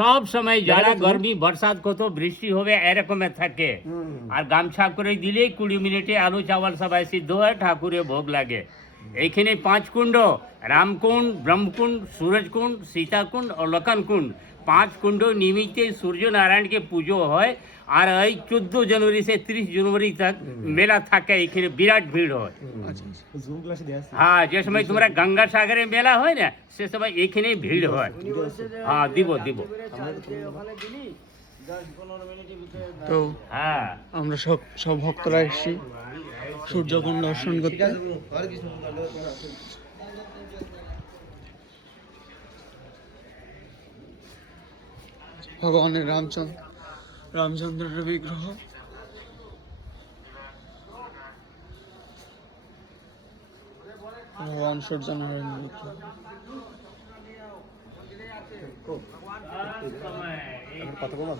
সব সময় যারা গরমি বর্ষাত কত বৃষ্টি হবে এরকমে থাকে। আর গামছা করে দিলেই কুড়ি মিনিটে আলু চাওয়াল সবাই সিদ্ধ হয় ঠাকুরে ভোগ লাগে। এইখানে পাঁচ কুণ্ড রামকুণ্ড ব্রহ্মকুণ্ড সূরজকুণ্ড সীতাকুণ্ড ও লক্ষণকুণ্ড পাঁচ কুণ্ড নিমিত্তে সূর্যনারায়ণকে পুজো হয় আর এই চোদ্দ জানুয়ারি সে তিরিশ জানুয়ারি তক মেলা থাকে এখানে বিরাট ভিড় হয়। আচ্ছা, আচ্ছা। হ্যাঁ যে সময় তোমরা গঙ্গা সাগরে মেলা হয় না সে সময় এখানে ভিড় হয়। হ্যাঁ দিব দিব। তো হ্যাঁ। আমরা সব সব ভক্তরা এসেছি। সূর্যকুণ্ড দর্শন করতে ভগবানের রামচন্দ্র রামচন্দ্রের বিগ্রহ ভগবান সূর্যনারায়ণ বিগ্রহ কথা বলো